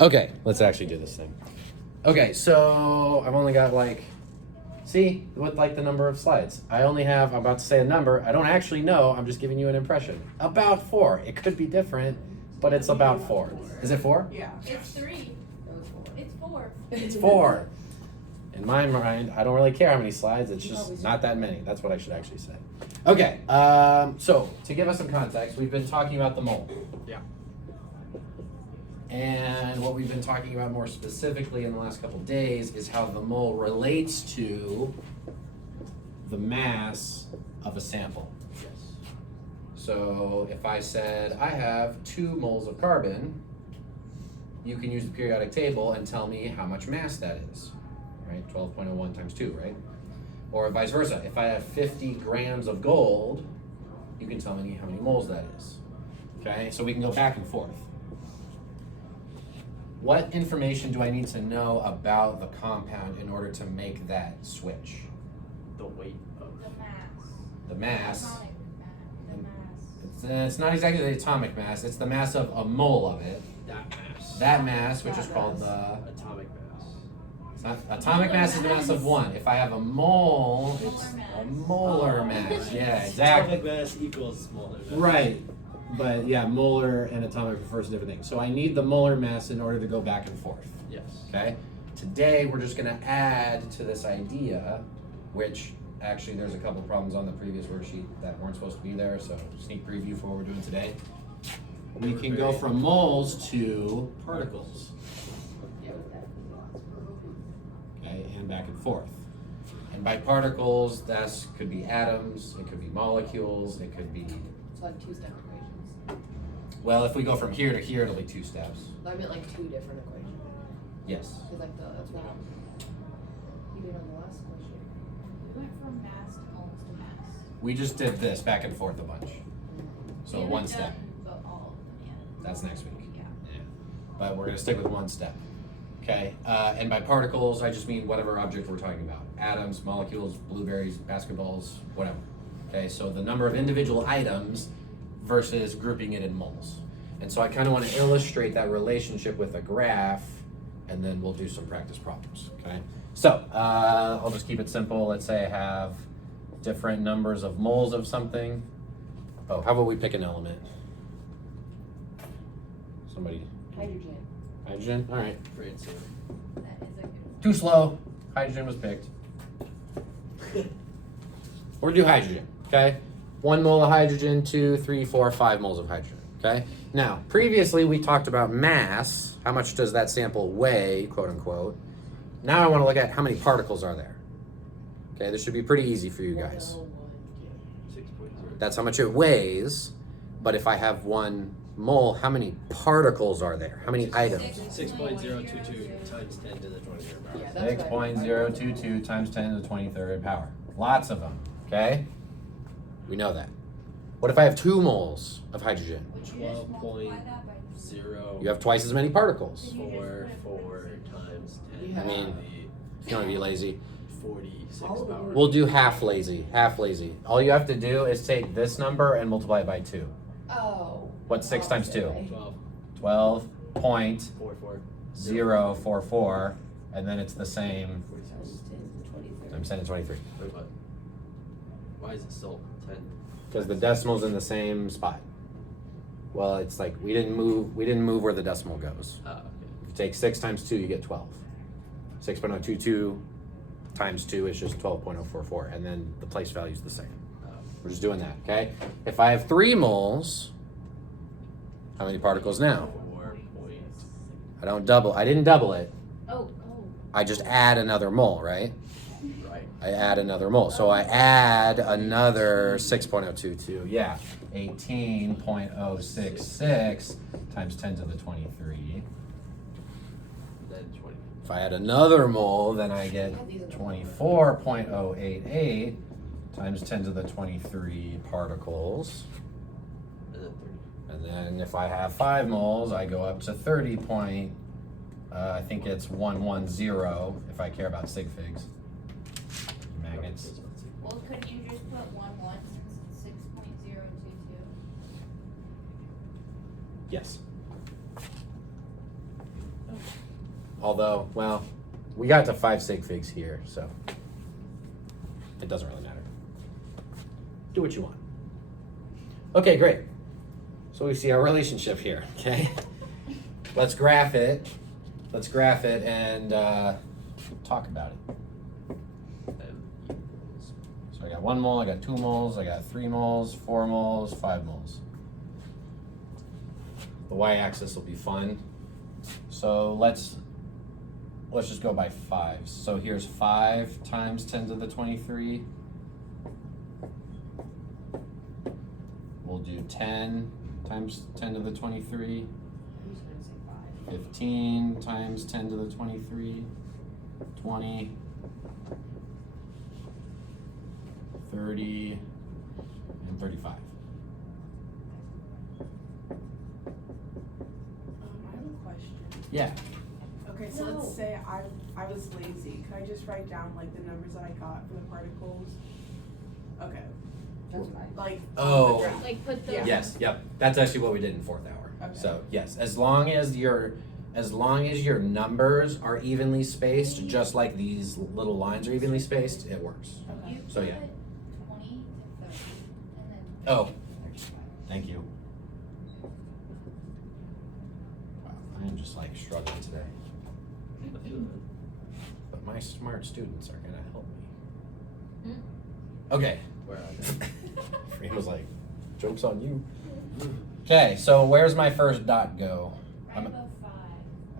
Okay, let's actually do this thing. Okay, so I've only got like, see, with like the number of slides. I only have, I'm about to say a number. I don't actually know. I'm just giving you an impression. About 4. It could be different, but it's about 4. Is it 4? Yeah. It's 3. It's 4. It's 4. In my mind, I don't really care how many slides. It's just not that many. That's what I should actually say. Okay, so to give us some context, we've been talking about the mole. Yeah. And what we've been talking about more specifically in the last couple days is how the mole relates to the mass of a sample. Yes. So if I said I have 2 moles of carbon, you can use the periodic table and tell me how much mass that is, right? 12.01 times 2, right? Or vice versa. If I have 50 grams of gold, you can tell me how many moles that is. Okay, so we can go back and forth. What information do I need to know about the compound in order to make that switch? The weight of The mass. The mass. Atomic the mass. It's not exactly the atomic mass, it's the mass of a mole of it. that mass. That mass, which That is called mass. the... Atomic mass. It's not, atomic mass is the mass of 1. If I have a mole, it's a molar mass. Yeah, exactly. Atomic mass equals molar mass. Right. But yeah, molar and atomic refers to different things. So I need the molar mass in order to go back and forth. Yes. Okay? Today we're just going to add to this idea, which actually there's a couple problems on the previous worksheet that weren't supposed to be there, so sneak preview for what we're doing today. We can go from moles to particles. Okay, and back and forth. And by particles, that could be atoms, it could be molecules, it could be... So like 2-step equations. Well, if we go from here to here, it'll be 2 steps. I meant like 2 different equations. Yes. Because like that's what you did on the last question. We went from mass to moles to mass. We just did this back and forth a bunch. So We one haven't step. done all of them yet. That's next week. Yeah. Yeah. But we're going to stick with 1 step. Okay. And by particles, I just mean whatever object we're talking about. Atoms, molecules, blueberries, basketballs, whatever. Okay. So the number of individual items versus grouping it in moles. And so I kind of want to illustrate that relationship with a graph, and then we'll do some practice problems. Okay. So I'll just keep it simple. Let's say I have different numbers of moles of something. Oh, how about we pick an element? Somebody. Hydrogen. Hydrogen? All right. Brainstorm. That is a good Too slow. Hydrogen was picked. We're gonna do hydrogen, okay? 1 mole of hydrogen, 2, 3, 4, 5 moles of hydrogen, okay? Now, previously we talked about mass. How much does that sample weigh, quote unquote? Now I wanna look at how many particles are there. Okay, this should be pretty easy for you guys. 6.0. That's how much it weighs, but if I have 1 mole, how many particles are there? How many items? 6.022 times 10 to the 23rd power. Yeah, that's what I- 6.022 times 10 to the 23rd power. Lots of them, okay? We know that. What if I have 2 moles of hydrogen? Would you just multiply that by 0. You have twice as many particles. 4 times 10. Yeah. I mean, if you want to be lazy, 46 All of them. power. we'll do half lazy. Half lazy. All you have to do is take this number and multiply it by 2. Oh. What's 6 times 2? 12. 12.044, 4, 4. and then it's the same 46. times 10 to 23. Wait, what? Why is it still 10? Because the decimal's in the same spot. Well, it's like we didn't move where the decimal goes. Okay. If you take 6 times 2, you get 12. 6.022 times 2 is just 12.044, and then the place value is the same. We're just doing that, okay? If I have 3 moles, how many particles now? 4 point. I didn't double it. Oh. I just add another mole, right? Right. I add another mole. So I add another 6.022. Yeah, 18.066 times 10 to the 23. Then 20. If I add another mole, then I get 24.088 times 10 to the 23 particles. And then 30. And then if I have 5 moles, I go up to 30 I think it's 110 if I care about sig figs. Magnets. Well, couldn't you just put 1 since it's 6.022? Yes. Although, well, we got to 5 sig figs here, so it doesn't really matter. Do what you want. Okay, great. So we see our relationship here, okay? Let's graph it. Let's graph it and talk about it. So I got 1 mole, I got 2 moles, I got 3 moles, 4 moles, 5 moles. The y-axis will be fun. So let's just go by 5s. So here's 5 times 10 to the 23. We'll do 10 times 10 to the 23. Who's gonna say 5? 15 times 10 to the 23. 20. 30. And 35. I have a question. Yeah. Okay, so No. let's say I was lazy. Could I just write down like the numbers that I got for the particles? Okay, That's fine. like. Oh. the graph. Like put the. Yeah. Yes, yep. That's actually what we did in 4th hour. Okay. So yes, as long as your numbers are evenly spaced, just like these little lines are evenly spaced, it works. Okay. You So, yeah. put 20 to 30 and then. Oh, thank you. Wow, I am just like struggling today. I feel that. But my smart students are gonna help me. Hmm? Okay. Where I He was like, joke's on you. Okay, so where's my first dot go? Right above 5.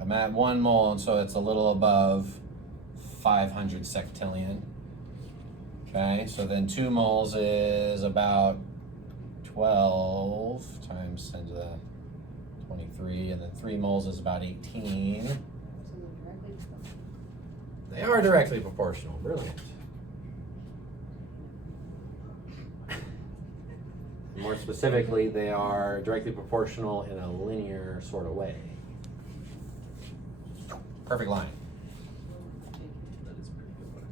I'm at 1 mole, and so it's a little above 500 sectillion. Okay, so then 2 moles is about 12 times 10 to the 23, and then 3 moles is about 18. So they're directly proportional. They are directly proportional. Brilliant. More specifically, they are directly proportional in a linear sort of way. Perfect line. that is pretty good.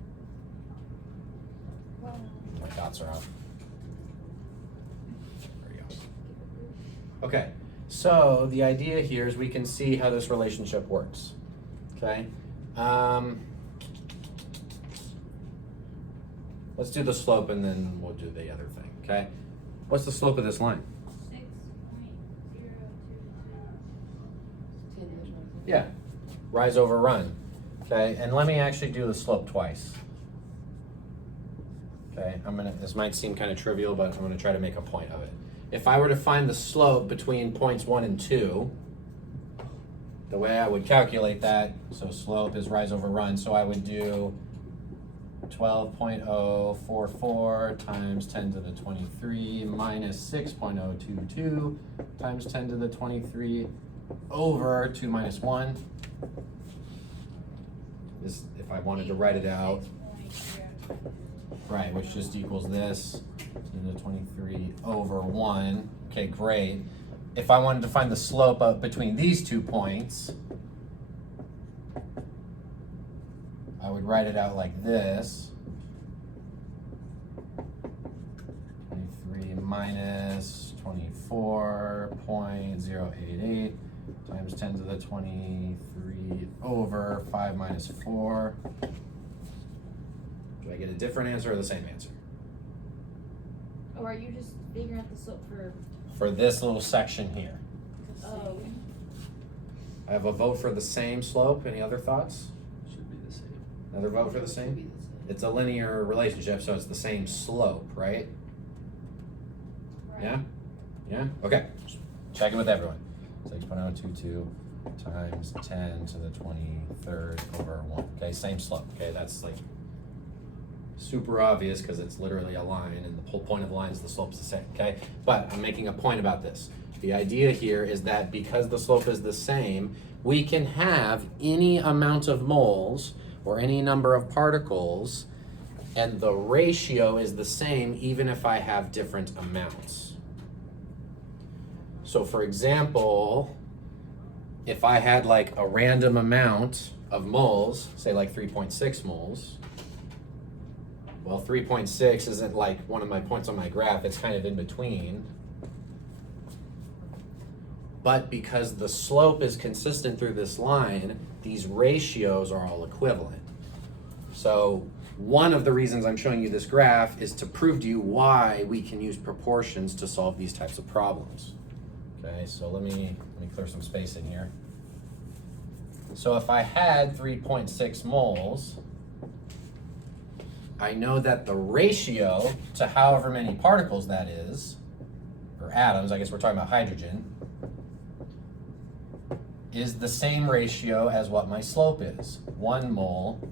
Well, My dots are out. There you go. Okay, so the idea here is we can see how this relationship works. Okay? Let's do the slope and then we'll do the other thing, okay? What's the slope of this line? 6.022. 10 to the 23. Yeah, rise over run. Okay, and let me actually do the slope twice. Okay, this might seem kind of trivial, but I'm gonna try to make a point of it. If I were to find the slope between points 1 and 2, the way I would calculate that, so slope is rise over run, so I would do 12.044 times 10 to the 23 minus 6.022 times 10 to the 23 over 2 minus 1. This, if I wanted to write it out, 6.022. right, which just equals this, 10 to the 23 over 1. Okay, great. If I wanted to find the slope of between these 2 points, I would write it out like this. 23 minus 24.088 times 10 to the 23 over 5 minus 4. Do I get a different answer or the same answer? Or are you just figuring out the slope for? For this little section here. Oh. I have a vote for the same slope. Any other thoughts? Should be the same. Another vote for the Should same? be the same. It's a linear relationship, so it's the same slope, right? Right. Yeah? Yeah? Okay. Check it with everyone. 6.022 times 10 to the 23rd over 1. Okay, same slope. Okay, that's like super obvious because it's literally a line and the whole point of the line is the slope's the same. Okay, but I'm making a point about this. The idea here is that because the slope is the same, we can have any amount of moles or any number of particles and the ratio is the same even if I have different amounts. So for example, if I had like a random amount of moles, say like 3.6 moles, well 3.6 isn't like one of my points on my graph, it's kind of in between. But because the slope is consistent through this line, these ratios are all equivalent. So one of the reasons I'm showing you this graph is to prove to you why we can use proportions to solve these types of problems. Okay, so let me clear some space in here. So if I had 3.6 moles, I know that the ratio to however many particles that is, or atoms, I guess we're talking about hydrogen, is the same ratio as what my slope is. 1 mole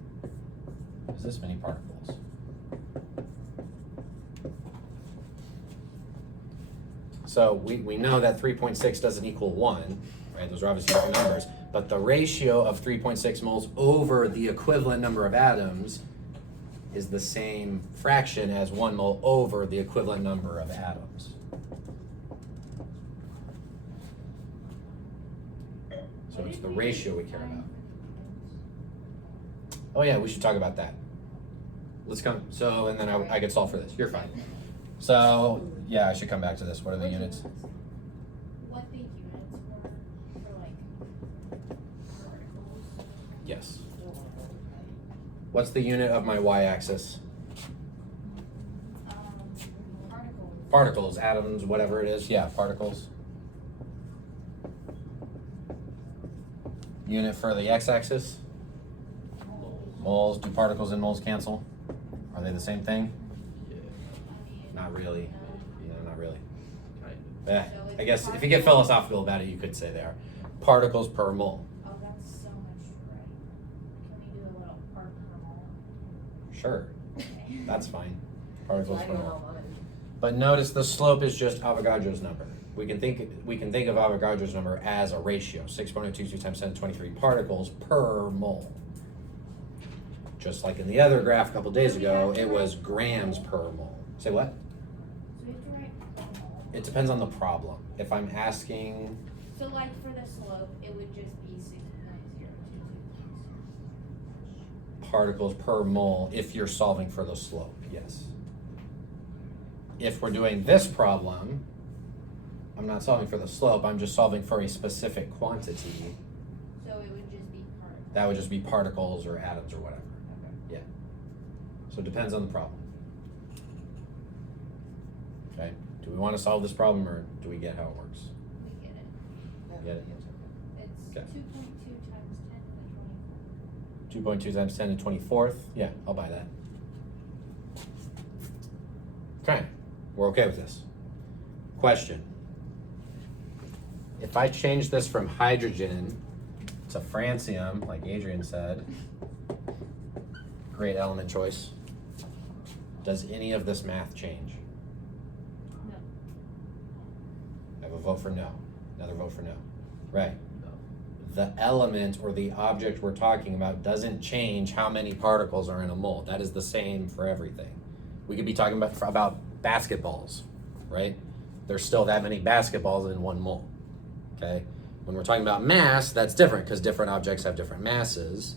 is this many particles. So we know that 3.6 doesn't equal 1, right? Those are obviously different numbers, but the ratio of 3.6 moles over the equivalent number of atoms is the same fraction as 1 mole over the equivalent number of atoms. So it's the ratio we care about. Oh yeah, we should talk about that. Let's come, so, and then I could solve for this. You're fine. So, yeah, I should come back to this. What are the units? What the units were for like particles? Yes. What's the unit of my y-axis? Particles. Particles, atoms, whatever it is. Yeah, particles. Unit for the x-axis? Moles. Do particles and moles cancel? Are they the same thing? Yeah, Not really. Yeah, not really. kind Eh, I guess if you get philosophical about it, you could say they are. Particles per mole. Oh, that's so much right. Can we do a little part per mole? Sure, Okay. that's fine. Particles I per don't mole. know mine. But notice the slope is just Avogadro's number. We can think of Avogadro's number as a ratio, 6.022 times 10 to 23 particles per mole. Just like in the other graph a couple days ago, it was grams per mole. Say what? So we have to write per mole. It depends on the problem. If I'm asking, So like for the slope, it would just be 6.022. particles per mole, if you're solving for the slope, yes. If we're doing this problem, I'm not solving for the slope, I'm just solving for a specific quantity. So it would just be particles. That would just be particles or atoms or whatever. Yeah. So it depends on the problem. Okay, do we want to solve this problem or do we get how it works? We get it. Get it? It's Okay. 2.2 times 10 to the 24th. 2.2 times 10 to 24th, yeah, I'll buy that. Okay, we're okay with this. Question. If I change this from hydrogen to francium, like Adrian said, great element choice, does any of this math change? No. I have a vote for no, another vote for no. Right. of, no. The element or the object we're talking about doesn't change how many particles are in a mole. That is the same for everything. We could be talking about basketballs, right? There's still that many basketballs in one mole, okay? When we're talking about mass, that's different because different objects have different masses,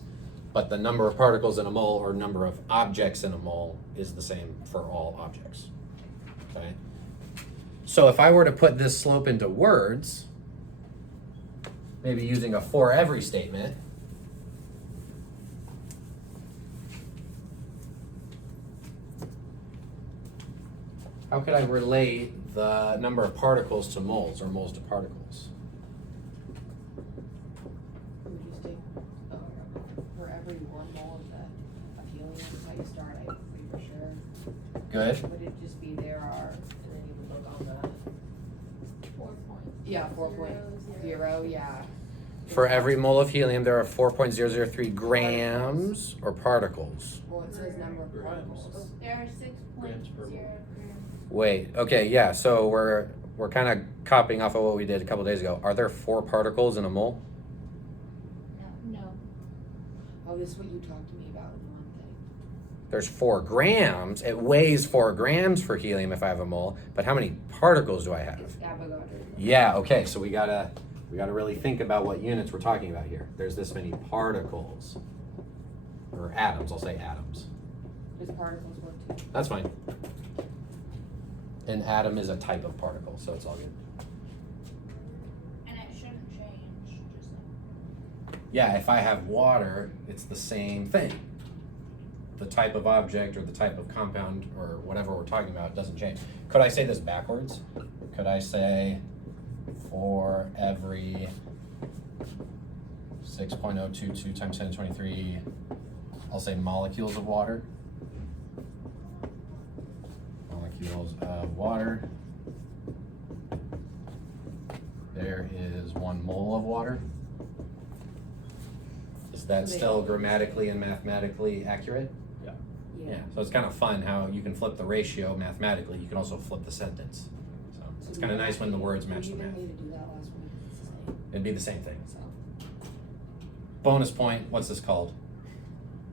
but the number of particles in a mole or number of objects in a mole is the same for all objects, okay? So if I were to put this slope into words, maybe using a for every statement, how could I relate the number of particles to moles or moles to particles? We just take, for every 1 mole of helium, that's how you start, I'm pretty sure. Good. Would it just be there are, and then you would look on the, 4 points. yeah, 4.0, yeah. For every mole of helium, there are 4.003 grams or particles. Well, it says number of Grams. particles. There are Grams per 6.0 mole. grams. Wait, okay, yeah, so we're kind of copying off of what we did a couple days ago. Are there 4 particles in a mole? No. Oh, this is what you talked to me about in one thing. There's 4 grams. It weighs 4 grams for helium if I have a mole, but how many particles do I have? It's Avogadro. Yeah, okay, so we gotta really think about what units we're talking about here. There's this many particles, or atoms, I'll say atoms. Does particles work too? That's fine. An atom is a type of particle, so it's all good. And it Yeah, if I have water, it's the same thing. The type of object or the type of compound or whatever we're talking about doesn't change. Could I say this backwards? Could I say for every 6.022 times 10 to 23, I'll say molecules of water. Molecules of water. There is 1 mole of water. Is that still grammatically and mathematically accurate? Yeah, so it's kind of fun how you can flip the ratio mathematically, you can also flip the sentence. So it's kind of nice when the words match the We math. didn't need to do that last week, it's the same, It'd be the same thing. so. Bonus point, what's this called?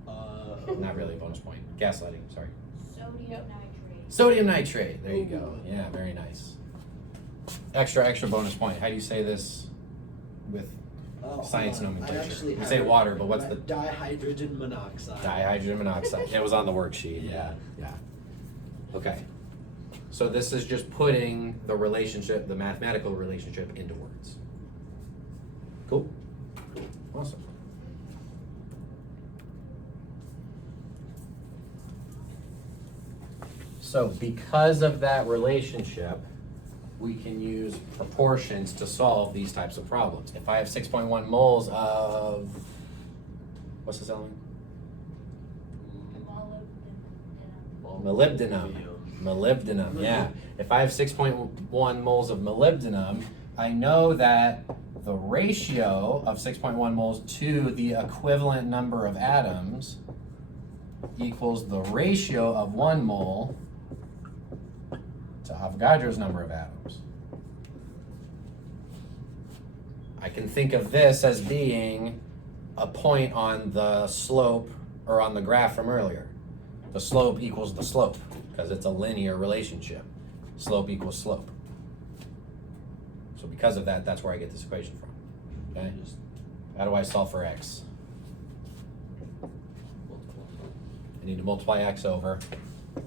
Not really a bonus point, gaslighting, sorry. Sodium nitrate. Sodium nitrate, there you go, yeah, very nice. Extra bonus point, how do you say this with science I nomenclature? actually You have say it water, but what's the dihydrogen monoxide? dihydrogen monoxide? It was on the worksheet, yeah. Okay, so this is just putting the relationship, the mathematical relationship into words. Cool, awesome. So because of that relationship, we can use proportions to solve these types of problems. If I have 6.1 moles of, what's this element? Molybdenum. Molybdenum, yeah. If I have 6.1 moles of molybdenum, I know that the ratio of 6.1 moles to the equivalent number of atoms equals the ratio of 1 mole to Avogadro's number of atoms. I can think of this as being a point on the slope or on the graph from earlier. The slope equals the slope because it's a linear relationship. Slope equals slope. So because of that, that's where I get this equation from. Okay? How do I solve for x? I need to multiply x over. And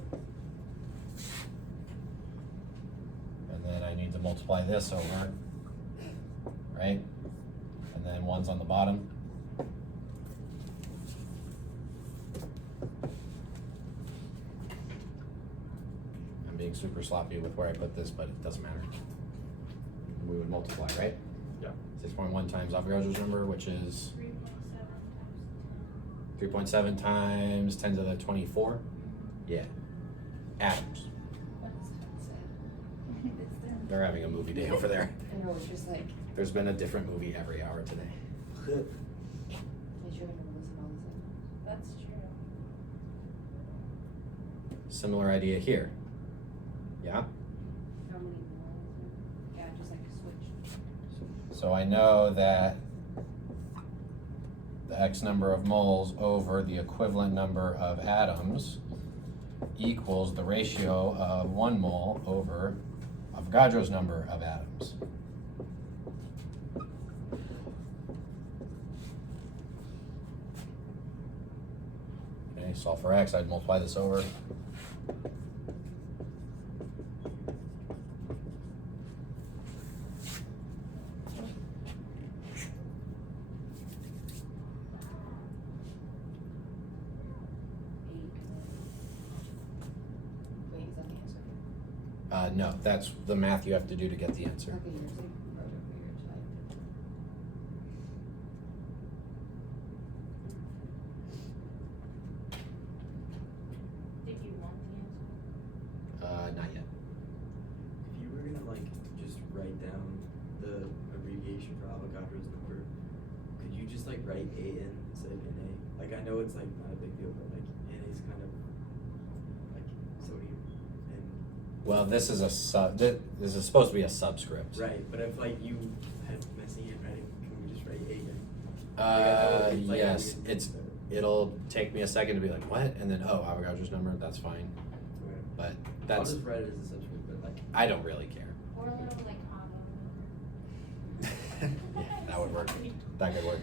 then I need to multiply this over. Right? And then 1's on the bottom. I'm being super sloppy with where I put this, but it doesn't matter. We would multiply, right? Yeah. 6.1 times Avogadro's number, which is 3.7 times 3.7 times 10 to the 24. Yeah. Atoms. What does that say? It's there. They're having a movie day over there. I know, it's just like, There's been a different movie every hour today. they should have been listening all the time. That's true. Similar idea here. Yeah? How many moles? Yeah, just like switch. So I know that the x number of moles over the equivalent number of atoms equals the ratio of 1 mole over Avogadro's number of atoms. Okay, solve for x, I'd multiply this over. Wait, is that the answer? No, that's the math you have to do to get the answer. Okay, yours, you wrote it for your side. Did you want the answer? Not yet. If you were gonna like just write down the abbreviation for Avogadro's number, could you just like write AN instead of NA? Like I know it's like not a big deal, but like NA is kind of like sodium and Well, this is a this is supposed to be a subscript. right. But if like you had messy handwriting, can we just write AN? Like, I know it's, like, Yes, weird, it'll take me a second to be like, what? And then, oh, Avogadro's number, that's fine. okay. But I'll that's, just write it as a subscript, but like I don't really care. Or a little like Yeah, that would work. That could work.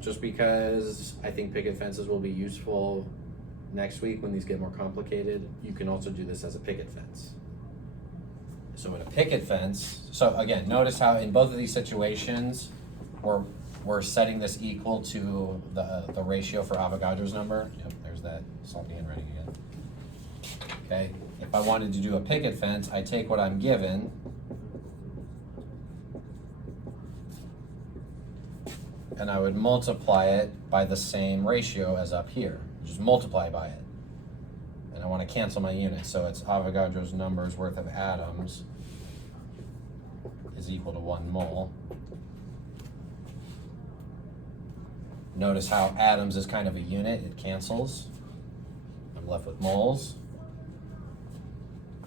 Just because I think picket fences will be useful next week when these get more complicated, you can also do this as a picket fence. So in a picket fence, so again, notice how in both of these situations, we're setting this equal to the ratio for Avogadro's number. Yep, there's that salty handwriting again. Okay, if I wanted to do a picket fence, I take what I'm given, and I would multiply it by the same ratio as up here. Just multiply by it. And I want to cancel my units, so it's Avogadro's number's worth of atoms is equal to 1 mole. Notice how atoms is kind of a unit, it cancels. I'm left with moles.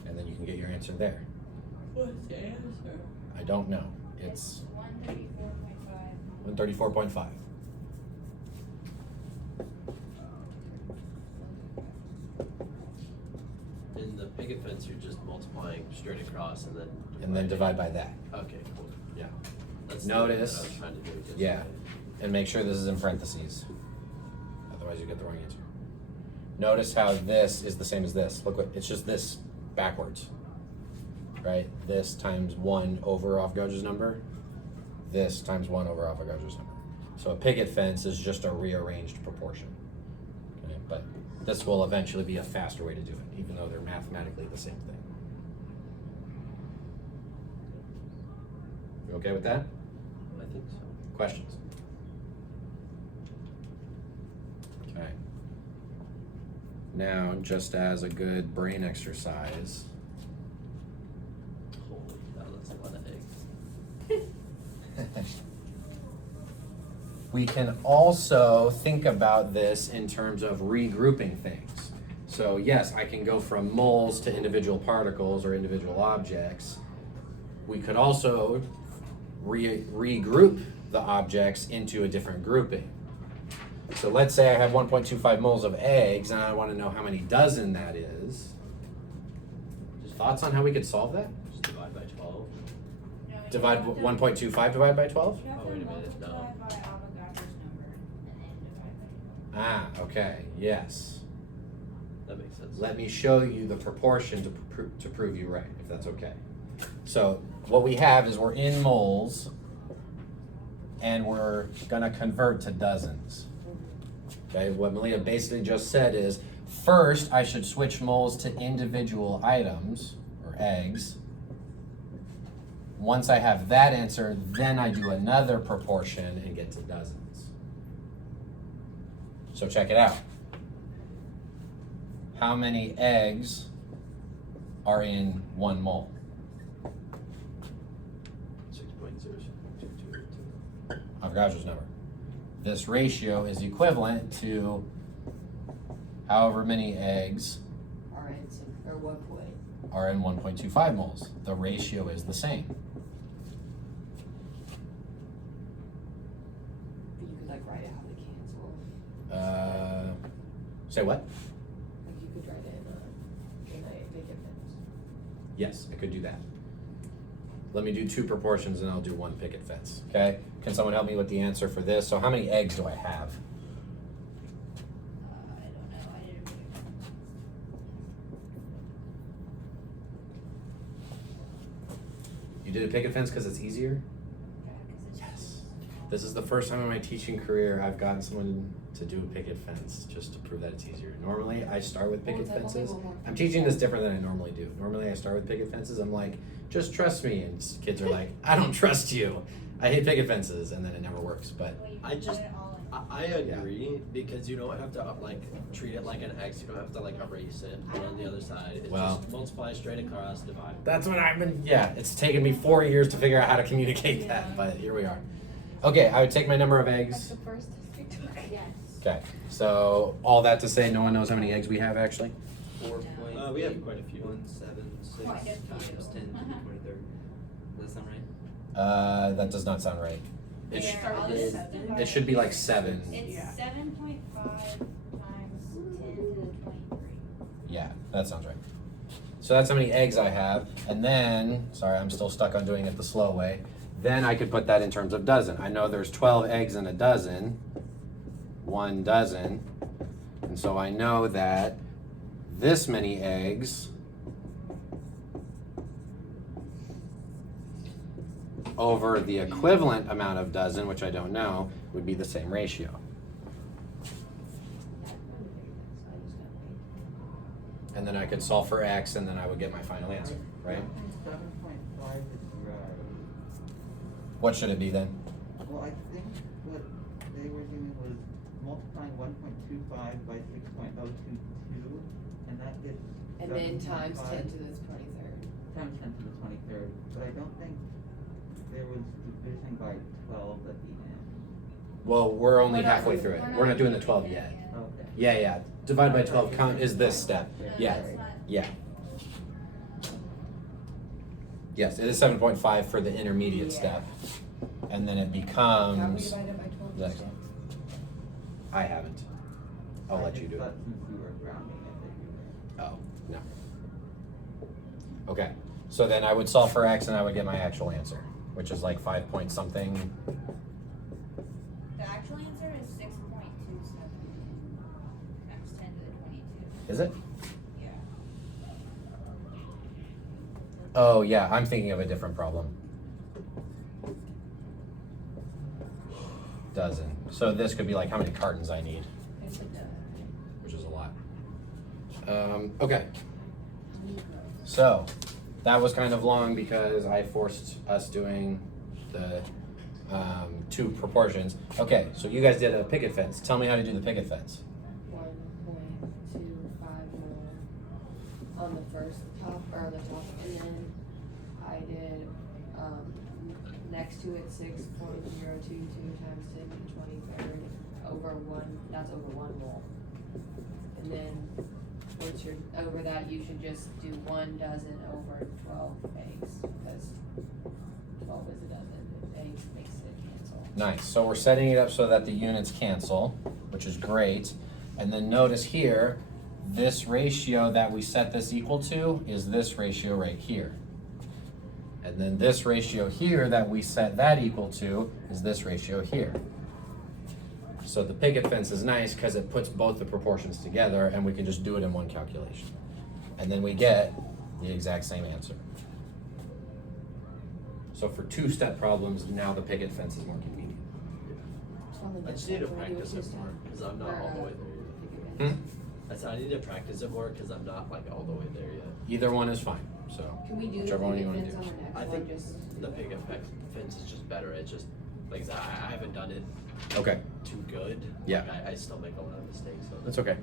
And then you can get your answer there. What's the answer? I don't know. It's 134.5. 134.5. In the picket fence, you're just multiplying straight across and then. And then divide by that. Okay, cool. Yeah. That's the Notice- way that I was trying to do it Yeah. yesterday. And make sure this is in parentheses. Otherwise you get the wrong answer. Notice how this is the same as this. Look what, it's just this backwards. Right? This times 1 over Avogadro's number. This times 1 over Avogadro's number. So a picket fence is just a rearranged proportion. Okay? But this will eventually be a faster way to do it, even though they're mathematically the same thing. You okay with that? I think so. Questions? Okay. Now, just as a good brain exercise, Holy cow, that's a lot of eggs. we can also think about this in terms of regrouping things. So yes, I can go from moles to individual particles or individual objects. We could also regroup the objects into a different grouping. So let's say I have 1.25 moles of eggs and I want to know how many dozen that is. Thoughts on how we could solve that? Just divide by 12. No, you Divide have to- 1.25 divide by 12? You have Oh, to wait a minute, no. multiply by Avogadro's number and then divide by 12. Ah, okay, yes. That makes sense. Let me show you the proportion to prove you right, if that's okay. So what we have is we're in moles and we're gonna convert to dozens. Okay, what Malia basically just said is, first I should switch moles to individual items, or eggs. Once I have that answer, then I do another proportion and get to dozens. So check it out. How many eggs are in 1 mole? 6.0222. Avogadro's number. This ratio is equivalent to however many eggs Or it's, or what point? are in 1.25 moles. The ratio is the same. But you could like write it how they cancel. Say what? Like you could write it in a picket fence. Yes, I could do that. Let me do 2 proportions and I'll do 1 picket fence, okay? Can someone help me with the answer for this? So how many eggs do I have? I don't know, I didn't really. You did a picket fence because it's easier? Yeah, 'cause it's Yes. This is the first time in my teaching career I've gotten someone to do a picket fence just to prove that it's easier. Normally, I start with picket fences. I'm teaching this different than I normally do. Normally, I start with picket fences. I'm like, just trust me. And kids are like, I don't trust you. I hate picket fences. And then it never works. But Well, you I can just- put it all in. I agree, because you don't have to like treat it like an X, you don't have to like erase it, put it on the other side. It's Well- just multiply straight across, divide. that's what I've been, yeah, it's taken me 4 years to figure out how to communicate that. But here we are. Okay, I would take my number of eggs. first district took. Yes. Okay, so all that to say, no one knows how many eggs we have actually? 4.8. We have quite a few. 176 Quite a few. times 10 to the 23rd. Does that sound right? That does not sound right. It, sh- There, I'll just divide it should be like 7. It's Yeah. 7.5 times 10 to the 23. Yeah, that sounds right. So that's how many eggs I have. And then, sorry, I'm still stuck on doing it the slow way. Then I could put that in terms of dozen. I know there's 12 eggs in a dozen, 1 dozen. And so I know that this many eggs over the equivalent amount of dozen, which I don't know, would be the same ratio. And then I could solve for x, and then I would get my final answer, right? 7.5 is right. What should it be then? Well, I think what they were doing was multiplying 1.25 by 6.022, and that gets. And then times 7.5 10 to the 23rd. Times 10 to the 23rd, but I don't think there was division by 12 at the end. Well, we're only We're not halfway doing- through it. we're We're not not doing the doing 12 it yet. yet. Okay. Yeah, yeah. Divide by 12 count is this step. No, Yeah, it's not. yeah. Yes, it is 7.5 for the intermediate Yeah. step. And then it How we becomes, divide it by 12 next. percent? I haven't. I'll let you do it. But since you were grounding it, that you were. Oh, no. Okay, so then I would solve for x and I would get my actual answer, which is like 5 point something. The actual answer is 6.27 times 10 to the 22. Is it? Yeah. Oh, yeah, I'm thinking of a different problem. Dozen. So this could be like how many cartons I need, It's a dozen. which is a lot. Okay. So, that was kind of long because I forced us doing the two proportions. Okay, so you guys did a picket fence. Tell me how to do the picket fence. 1.25 mil on the first top, or the top, and then I did, next to it 6.022 times 10 to the 23rd over one, that's over 1 mil. And then, once you're over that, you should just do 1 dozen over 12 eggs, because 12 is a dozen, if eggs makes it cancel. Nice, so we're setting it up so that the units cancel, which is great. And then notice here, this ratio that we set this equal to is this ratio right here. And then this ratio here that we set that equal to is this ratio here. So the picket fence is nice because it puts both the proportions together and we can just do it in one calculation. And then we get the exact same answer. So for two-step problems, now the picket fence is more convenient. I just need to practice it more, cause I'm not all the way there yet. I said I need to practice it more, cause I'm not like all the way there yet. Either one is fine, so Can we do the whichever one you picket wanna fence do. on the next I one, think just? the picket fence is just better, it's just, like I said, I haven't done it Okay, too good. Yeah. Like, I still make a lot of mistakes, so. that's okay.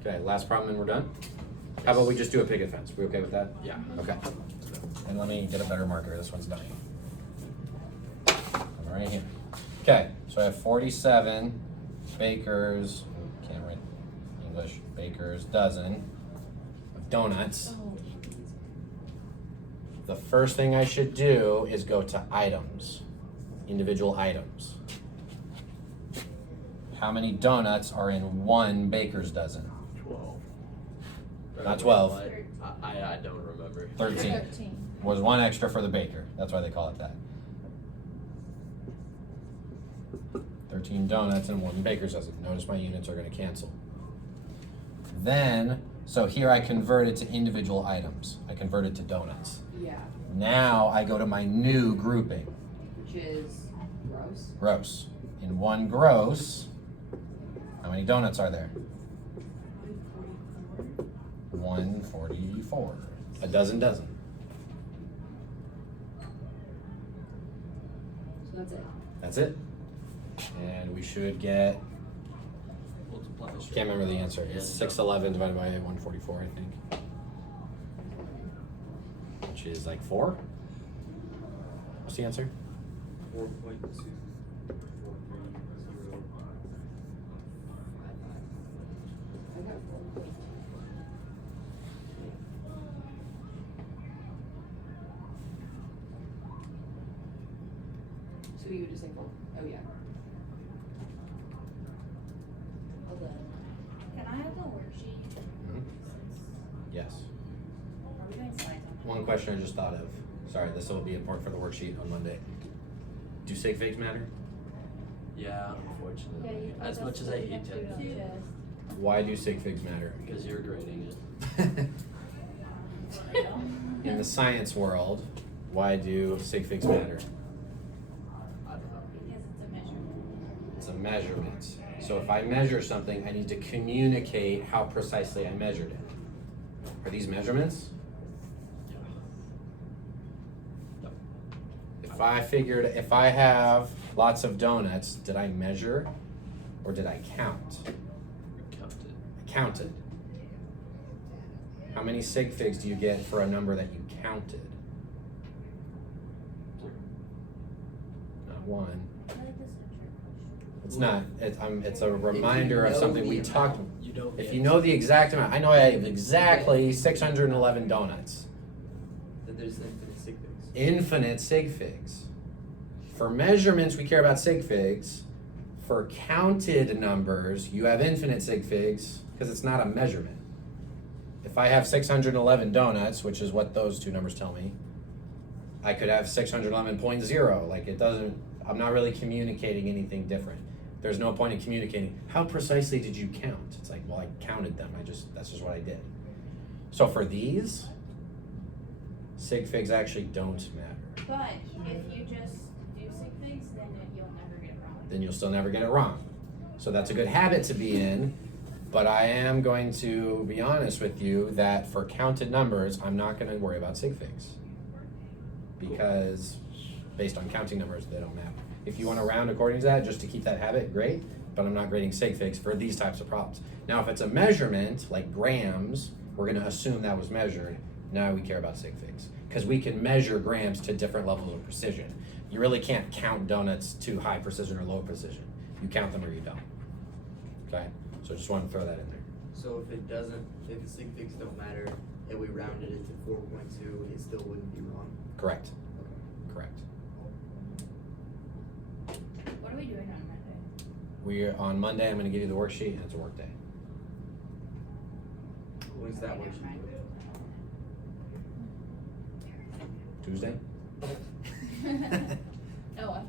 Okay, last problem and we're done? How about we just do a picket fence? We okay with that? Yeah. Okay. And let me get a better marker, this one's dying. Right here. Okay, so I have 47 bakers, can't write English, bakers dozen of donuts. Oh, The first thing I should do is go to items, individual items. How many donuts are in one baker's dozen? 12. Not 12. I don't remember. 13. 13. Was one extra for the baker, that's why they call it that. 13 donuts and one baker's dozen. Notice my units are gonna cancel. Then, so here I convert it to individual items. I convert it to donuts. yeah, Now I go to my new grouping, which is gross. gross. In one gross, how many donuts are there? 144. A dozen. So that's it. That's it. And we should get, Multiply the can't remember the answer. It's 611 divided by 144, I think. Which is like 4? What's the answer? 4.2430. I got 1.2. So you would just say 4? Oh, yeah. Hold on. Can I have the worksheet? Mhm. Since, Yes. are we doing slides on that? One question I just thought of. Sorry, this will be important for the worksheet on Monday. Do sig figs matter? Yeah, unfortunately. As much as I hate to, Why do sig figs matter? because you're grading it. In the science world, Why do sig figs matter? I don't know. Because it's a measurement. It's a measurement. So if I measure something, I need to communicate how precisely I measured it. Are these measurements? Yep. If I have lots of donuts, did I measure or did I count? Counted. I counted. How many sig figs do you get for a number that you counted? Not one. I like this in trick question. It's not. It's a reminder of know something the we amount, talked. You know. If you know the exact amount, I know I have exactly 611 donuts. Then there's infinite sig figs. Infinite sig figs. For measurements, we care about sig figs. For counted numbers, you have infinite sig figs because it's not a measurement. If I have 611 donuts, which is what those two numbers tell me, I could have 611.0. Like it doesn't, I'm not really communicating anything different. There's no point in communicating. How precisely did you count? It's like, well, I counted them. That's just what I did. So for these, sig figs actually don't matter. But if you just do sig figs, then you'll never get it wrong. Then you'll still never get it wrong. So that's a good habit to be in. But I am going to be honest with you that for counted numbers, I'm not going to worry about sig figs. Because based on counting numbers, they don't matter. If you want to round according to that, just to keep that habit, great. But I'm not grading sig figs for these types of problems. Now, if it's a measurement, like grams, we're going to assume that was measured. Now we care about sig figs. Because we can measure grams to different levels of precision. You really can't count donuts to high precision or low precision. You count them or you don't. Okay? So just wanted to throw that in there. So if the sig figs don't matter, and we rounded it to 4.2, it still wouldn't be wrong. Correct. Correct. What are we doing on Monday? On Monday, I'm going to give you the worksheet, and it's a work day. When's that Okay, one? never mind. Tuesday? No,